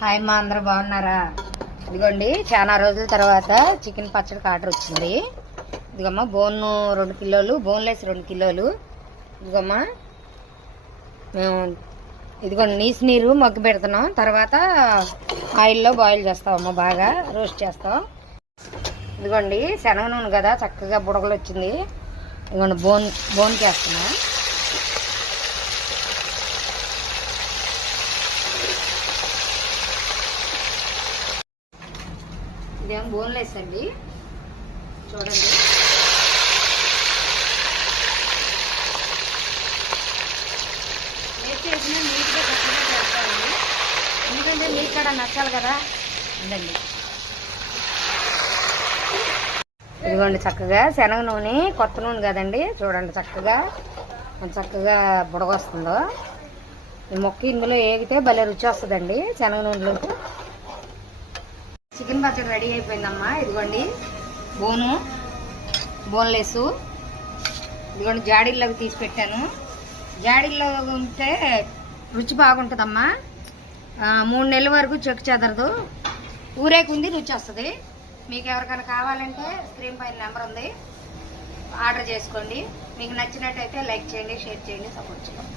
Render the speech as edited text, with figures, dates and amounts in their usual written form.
Hi మా, అందరూ బాగున్నారా? ఇదిగోండి, చాలా రోజుల తర్వాత చికెన్ పచ్చడి ఆర్డర్ వచ్చింది. ఇదిగమ్మా బోన్ 2 కిలోలు, బోన్లెస్ 2 కిలోలు. ఇదిగమ్మా మేము ఇదిగోండి నీరు మగ్గు పెడుతున్నాం. తర్వాత ఆయిల్లో బాయిల్ చేస్తామమ్మా, బాగా రోస్ట్ చేస్తాం. ఇదిగోండి శనగ నూనె కదా, చక్కగా బుడగలు వచ్చింది. ఇదిగోండి బోన్కి వేస్తున్నాం. ఇదేమో బోన్లెస్ అండి, చూడండి. చేసిన నీట్గా చక్కగా చేస్తామండి, ఎందుకంటే మీకు కూడా నచ్చాలి కదా. ఉందండి, ఇదిగోండి చక్కగా శనగ నూనె, కొత్త నూనె కదండి. చూడండి చక్కగా బుడగొస్తుందో. ఈ మొక్క ఇందులో ఏగితే భలే రుచి వస్తుందండి శనగ నూనెలోకి. చికెన్ పచ్చడి రెడీ అయిపోయిందమ్మా. ఇదిగోండి బోన్లెస్. ఇదిగోండి జాడీల్లోకి తీసి పెట్టాను. జాడీల్లో ఉంటే రుచి బాగుంటుందమ్మా. 3 నెలల వరకు చెక్కు చెదరదు, ఊరేకుంది రుచి వస్తుంది. మీకు ఎవరికైనా కావాలంటే స్క్రీన్ పైన నెంబర్ ఉంది, ఆర్డర్ చేసుకోండి. మీకు నచ్చినట్టయితే లైక్ చేయండి, షేర్ చేయండి, సపోర్ట్ చేయండి.